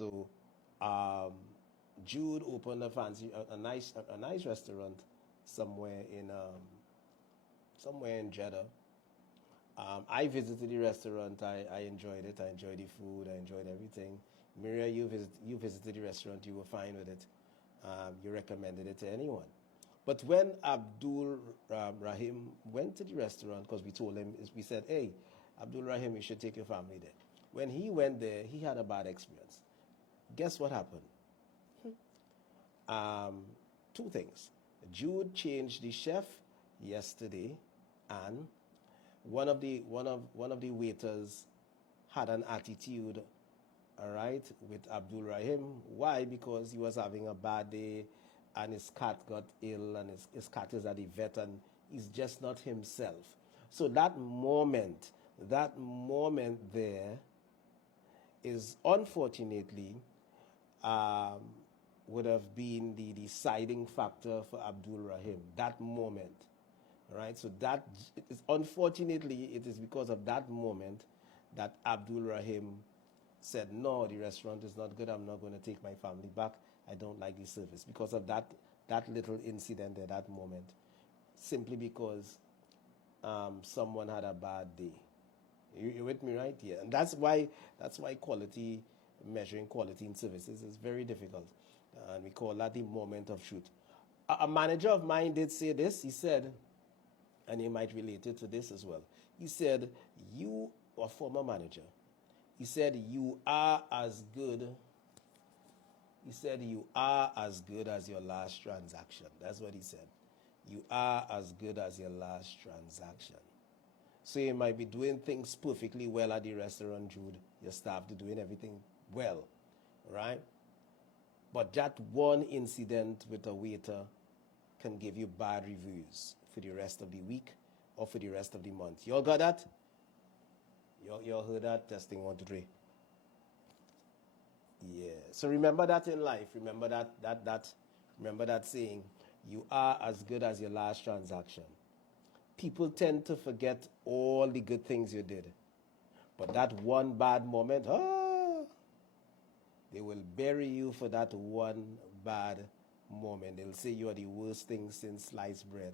So Jude opened a nice restaurant somewhere in Jeddah. I visited the restaurant. I enjoyed it. I enjoyed the food. I enjoyed everything. Miria, you visited the restaurant. You were fine with it. You recommended it to anyone. But when Abdul Rahim went to the restaurant, because we told him, we said, hey, Abdul Rahim, you should take your family there. When he went there, he had a bad experience. Guess what happened? Two things. Jude changed the chef yesterday, and one of the waiters had an attitude, all right, with Abdul Rahim. Why? Because he was having a bad day, and his cat got ill, and his cat is at the vet, and he's just not himself. So that moment there is unfortunately would have been the deciding factor for Abdul Rahim, that moment. Right? So that is, unfortunately, it is because of that moment that Abdul Rahim said, no, the restaurant is not good. I'm not going to take my family back. I don't like the service. Because of that little incident at that moment. Simply because someone had a bad day. You with me, right? Yeah. And that's why measuring quality in services is very difficult. And we call that the moment of truth. A manager of mine did say this. He said, and he might relate it to this as well. He said, you are a former manager. He said, you are as good. He said, you are as good as your last transaction. That's what he said. You are as good as your last transaction. So you might be doing things perfectly well at the restaurant, Jude. Your staff are doing everything well, right? But that one incident with a waiter can give you bad reviews for the rest of the week or for the rest of the month. Y'all got that? Y'all heard that? Testing 1, 2, 3. Yeah. So remember that in life. Remember that saying, you are as good as your last transaction. People tend to forget all the good things you did. But that one bad moment, they will bury you for that one bad moment. They'll say you are the worst thing since sliced bread.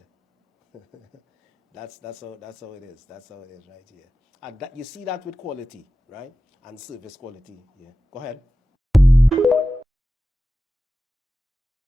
That's how it is. That's how it is right here. And that, you see that with quality, right? And service quality. Yeah. Go ahead.